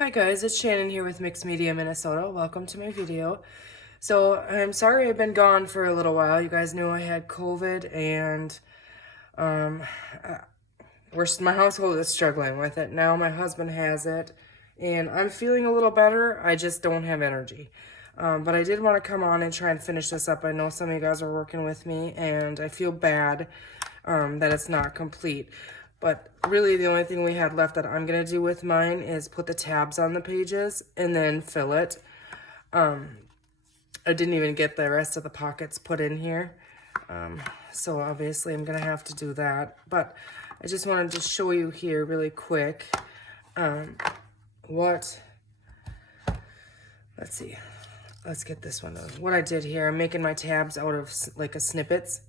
Hi guys, it's Shannon here with Mixed Media Minnesota. Welcome to my video. So I'm sorry I've been gone for a little while. You guys knew I had COVID and um, my household is struggling with it. Now my husband has it and I'm feeling a little better. I just don't have energy. But I did want to come on and try and finish this up. I know some of you guys are working with me and I feel bad that it's not complete. But really the only thing we had left that I'm going to do with mine is put the tabs on the pages and then fill it. I didn't even get the rest of the pockets put in here. So obviously I'm going to have to do that. But I just wanted to show you here really quick let's see. Let's get this one done. What I did here, I'm making my tabs out of like a snippets.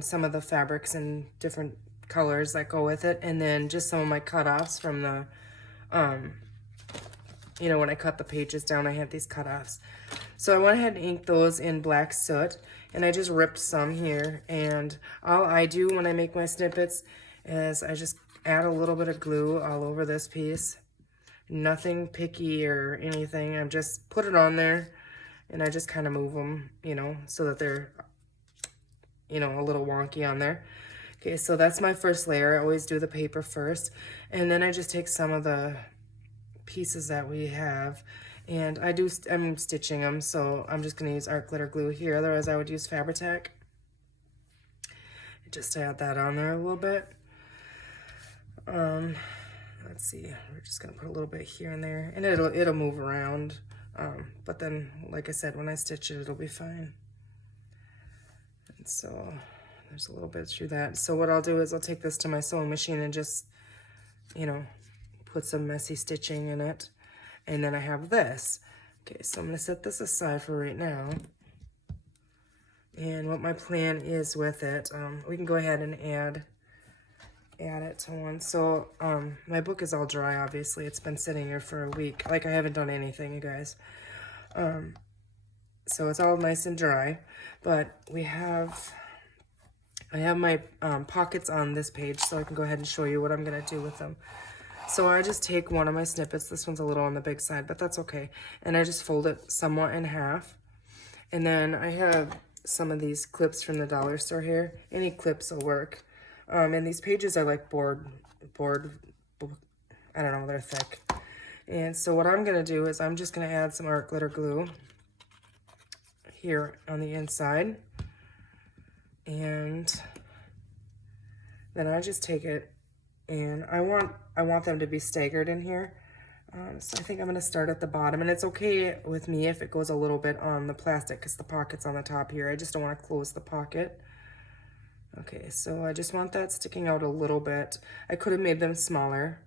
Some of the fabrics and different colors that go with it, and then just some of my cutoffs from the when I cut the pages down, I had these cutoffs. So I went ahead and inked those in black soot, and I just ripped some here. And all I do when I make my snippets is I just add a little bit of glue all over this piece. Nothing picky or anything. I just put it on there and I just kind of move them, so that they're a little wonky on there. Okay, so that's my first layer. I always do the paper first, and then I just take some of the pieces that we have, and I'm stitching them, so I'm just going to use art glitter glue here. Otherwise, I would use Fabri-Tac. Just add that on there a little bit. Let's see. We're just going to put a little bit here and there, and it'll move around. But then, like I said, when I stitch it, it'll be fine. And so there's a little bit through that. So what I'll do is I'll take this to my sewing machine and just, put some messy stitching in it. And then I have this. Okay, so I'm going to set this aside for right now. And what my plan is with it, we can go ahead and add it to one. So my book is all dry, obviously. It's been sitting here for a week. Like, I haven't done anything, you guys. So it's all nice and dry. But I have my pockets on this page, so I can go ahead and show you what I'm going to do with them. So I just take one of my snippets. This one's a little on the big side, but that's okay. And I just fold it somewhat in half. And then I have some of these clips from the dollar store here. Any clips will work. And these pages are like board, I don't know, they're thick. And so what I'm going to do is I'm just going to add some art glitter glue here on the inside. And then I just take it, and I want them to be staggered in here. So I think I'm going to start at the bottom, and it's okay with me if it goes a little bit on the plastic because the pocket's on the top here. I just don't want to close the pocket. Okay, so I just want that sticking out a little bit. I could have made them smaller,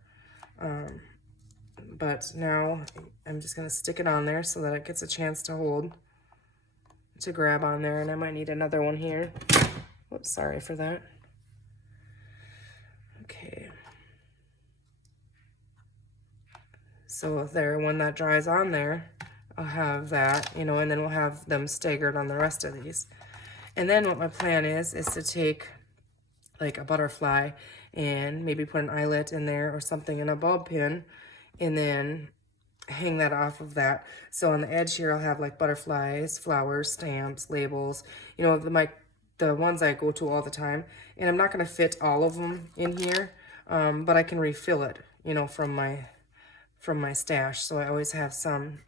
but now I'm just going to stick it on there so that it gets a chance to grab on there, and I might need another one here. Whoops, sorry for that. Okay. So there, when that dries on there, I'll have that, and then we'll have them staggered on the rest of these. And then what my plan is to take like a butterfly and maybe put an eyelet in there or something in a bulb pin, and then hang that off of that. So on the edge here, I'll have like butterflies, flowers, stamps, labels, the ones I go to all the time. And I'm not going to fit all of them in here, but I can refill it, from my stash. So I always have some,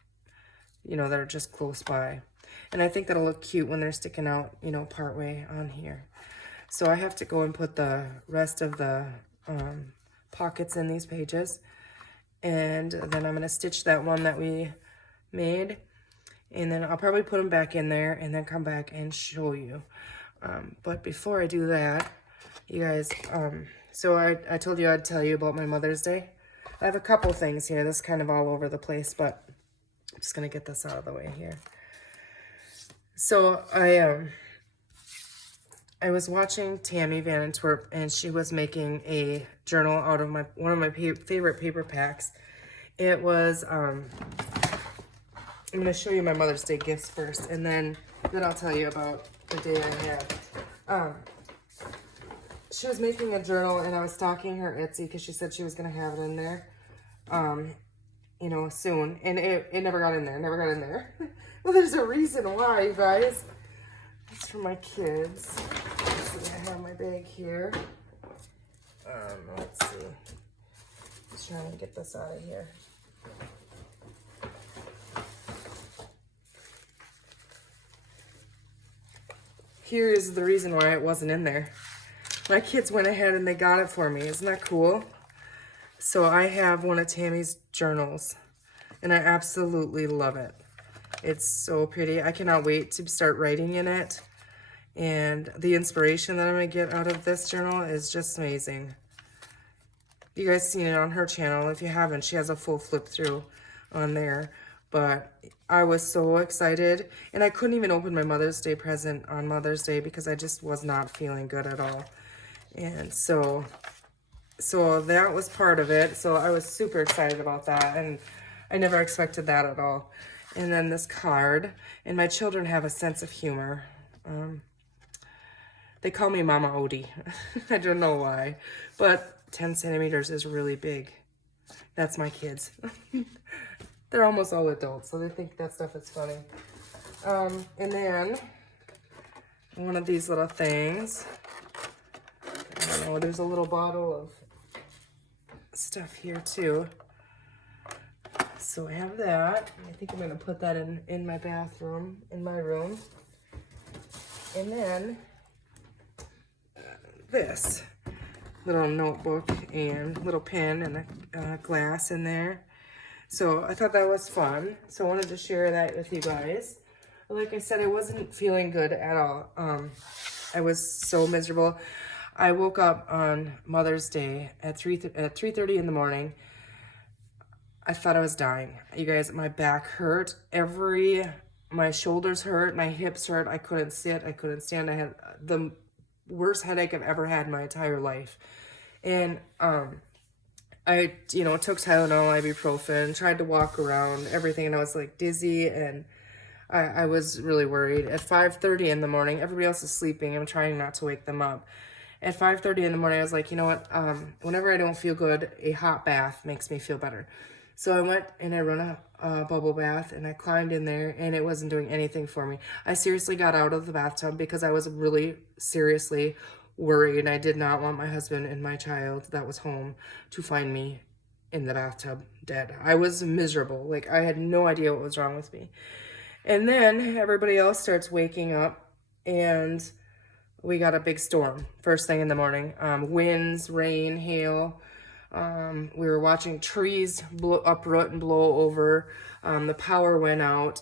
that are just close by. And I think that'll look cute when they're sticking out, partway on here. So I have to go and put the rest of the pockets in these pages. And then I'm going to stitch that one that we made. And then I'll probably put them back in there and then come back and show you. But before I do that, you guys, so I told you I'd tell you about my Mother's Day. I have a couple things here. This is kind of all over the place, but I'm just going to get this out of the way here. So I was watching Tammy Van Antwerp, and she was making a journal out of one of my favorite paper packs. It was, I'm going to show you my Mother's Day gifts first, and then I'll tell you about the day I had. She was making a journal, and I was stalking her Etsy because she said she was going to have it in there. you know, soon. And it never got in there, never got in there. Well, there's a reason why, you guys. It's for my kids. Let's see, I have my bag here. Let's see. Just trying to get this out of here. Here is the reason why it wasn't in there. My kids went ahead and they got it for me. Isn't that cool? So I have one of Tammy's journals, and I absolutely love it. It's so pretty. I cannot wait to start writing in it. And the inspiration that I'm going to get out of this journal is just amazing. You guys seen it on her channel. If you haven't, she has a full flip through on there. But I was so excited. And I couldn't even open my Mother's Day present on Mother's Day because I just was not feeling good at all. And so that was part of it. So I was super excited about that. And I never expected that at all. And then this card. And my children have a sense of humor. They call me Mama Odie. I don't know why. But 10 centimeters is really big. That's my kids. They're almost all adults, so they think that stuff is funny. And then one of these little things. I don't know, there's a little bottle of stuff here too. So I have that. I think I'm gonna put that in my bathroom, in my room. And then this little notebook and little pen and a glass in there. So I thought that was fun. So I wanted to share that with you guys. Like I said, I wasn't feeling good at all. I was so miserable. I woke up on Mother's Day at 3:30 in the morning. I thought I was dying. You guys, my back hurt. My shoulders hurt, my hips hurt. I couldn't sit, I couldn't stand. I had the worst headache I've ever had in my entire life. And I, took Tylenol, ibuprofen, tried to walk around, everything, and I was like dizzy, and I was really worried. At 5:30 in the morning, everybody else is sleeping. I'm trying not to wake them up. At 5:30 in the morning, I was like, you know what? Whenever I don't feel good, a hot bath makes me feel better. So I went and I run a bubble bath, and I climbed in there, and it wasn't doing anything for me. I seriously got out of the bathtub because I was really seriously worried. I did not want my husband and my child that was home to find me in the bathtub dead. I was miserable. Like, I had no idea what was wrong with me. And then everybody else starts waking up, and we got a big storm first thing in the morning. Winds, rain, hail. We were watching trees uproot and blow over. The power went out.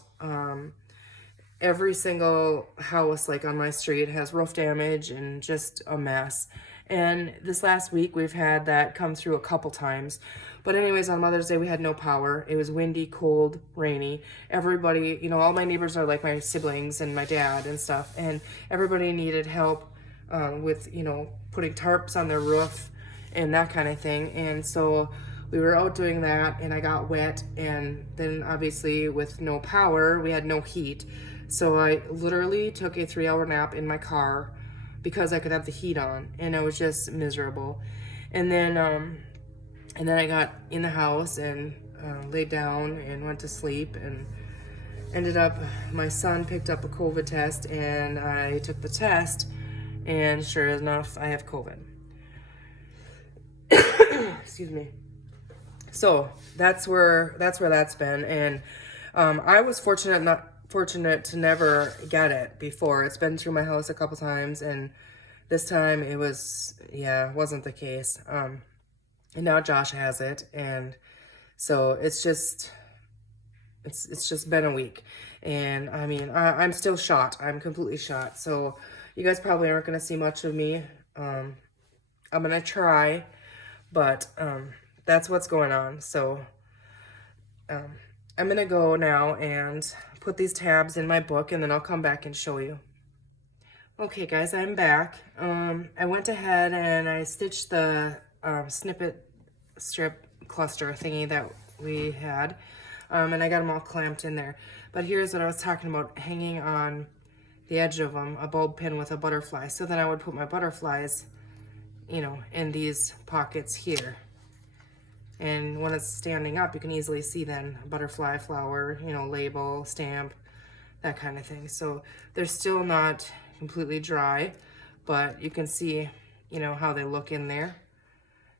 Every single house like on my street has roof damage and just a mess. And this last week we've had that come through a couple times. But anyways, on Mother's Day we had no power. It was windy, cold, rainy. Everybody, all my neighbors are like my siblings and my dad and stuff. And everybody needed help with, putting tarps on their roof and that kind of thing. And so we were out doing that, and I got wet. And then obviously with no power, we had no heat. So I literally took a 3-hour nap in my car because I could have the heat on, and I was just miserable. And then I got in the house and laid down and went to sleep, and ended up, my son picked up a COVID test, and I took the test, and sure enough, I have COVID. Excuse me. So that's where that's been, and I was fortunate to never get it before. It's been through my house a couple times, and this time it wasn't the case. And now Josh has it, and so it's just been a week. And I mean, I'm still shot. I'm completely shot. So you guys probably aren't going to see much of me. I'm going to try, but that's what's going on. So I'm going to go now and put these tabs in my book, and then I'll come back and show you. Okay, guys, I'm back. I went ahead and I stitched the snippet strip cluster thingy that we had, and I got them all clamped in there. But here's what I was talking about, hanging on the edge of them, a bulb pin with a butterfly. So then I would put my butterflies, in these pockets here. And when it's standing up, you can easily see then butterfly flower, you know, label, stamp, that kind of thing. So they're still not completely dry, but you can see, you know, how they look in there.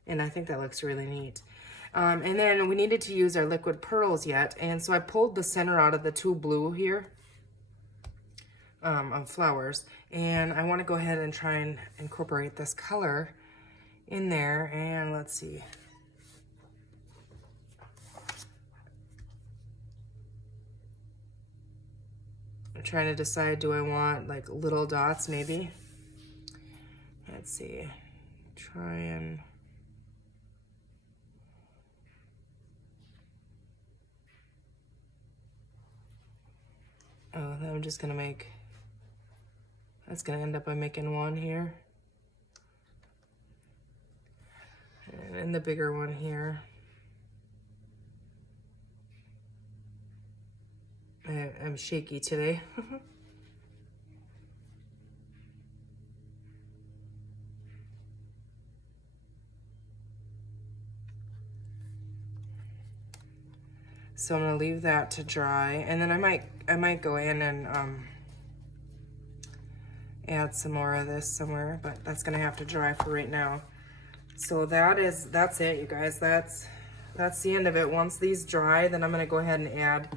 And I think that looks really neat. And then we needed to use our liquid pearls yet. And so I pulled the center out of the 2 blue here of flowers. And I want to go ahead and try and incorporate this color in there. And let's see. I'm trying to decide, do I want like little dots maybe? Let's see. Try and... Oh, then I'm just gonna make... That's gonna end up by making 1 here. And the bigger one here. I'm shaky today. So I'm gonna leave that to dry, and then I might go in and add some more of this somewhere, but that's gonna have to dry for right now. So that's it, you guys. That's the end of it. Once these dry, then I'm gonna go ahead and add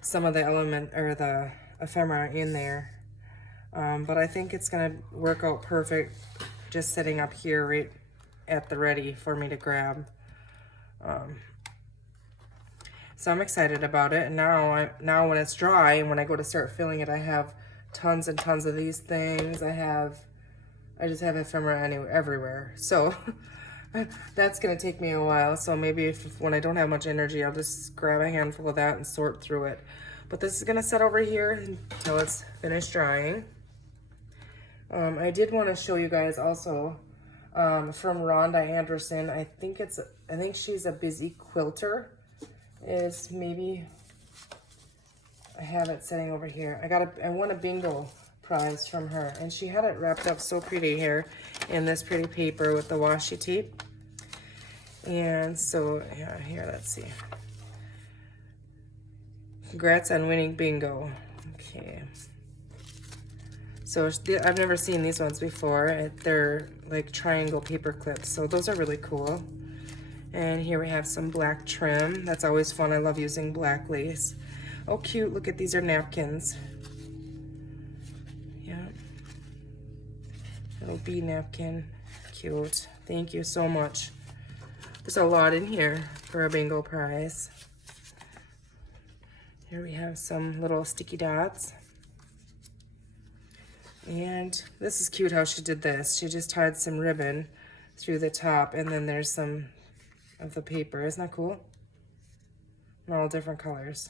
some of the element or the ephemera in there. But I think it's gonna work out perfect just sitting up here right at the ready for me to grab. So I'm excited about it. And now when it's dry and when I go to start filling it, I have tons and tons of these things. I just have ephemera everywhere. So that's gonna take me a while. So maybe when I don't have much energy, I'll just grab a handful of that and sort through it. But this is gonna sit over here until it's finished drying. I did want to show you guys also from Rhonda Anderson. I think she's a busy quilter. Is maybe I have it sitting over here. I won a bingo prize from her, and she had it wrapped up so pretty here in this pretty paper with the washi tape. And so yeah, here, let's see. Congrats on winning bingo. Okay. So I've never seen these ones before. They're like triangle paper clips, so those are really cool. And here we have some black trim. That's always fun. I love using black lace. Oh, cute. Look at these are napkins. Yeah. Little bee napkin. Cute. Thank you so much. There's a lot in here for a bingo prize. Here we have some little sticky dots. And this is cute how she did this. She just tied some ribbon through the top, and then there's some of the paper. Isn't that cool? All different colors.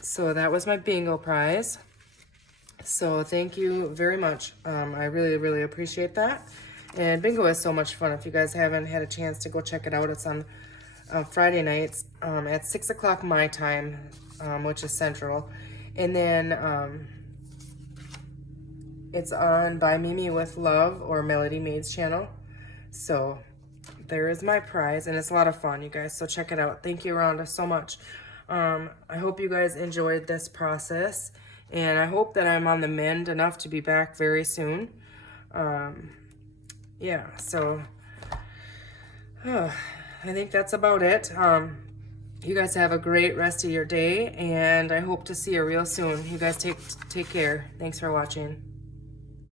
So that was my bingo prize. So thank you very much. I really, really appreciate that. And bingo is so much fun. If you guys haven't had a chance to go check it out, it's on Friday nights at 6 o'clock my time, which is Central. And then it's on By Mimi with Love or Melody Maid's channel. So there is my prize, and it's a lot of fun, you guys. So check it out. Thank you, Rhonda, so much. I hope you guys enjoyed this process, and I hope that I'm on the mend enough to be back very soon. Yeah, so I think that's about it. You guys have a great rest of your day, and I hope to see you real soon. You guys take care. Thanks for watching.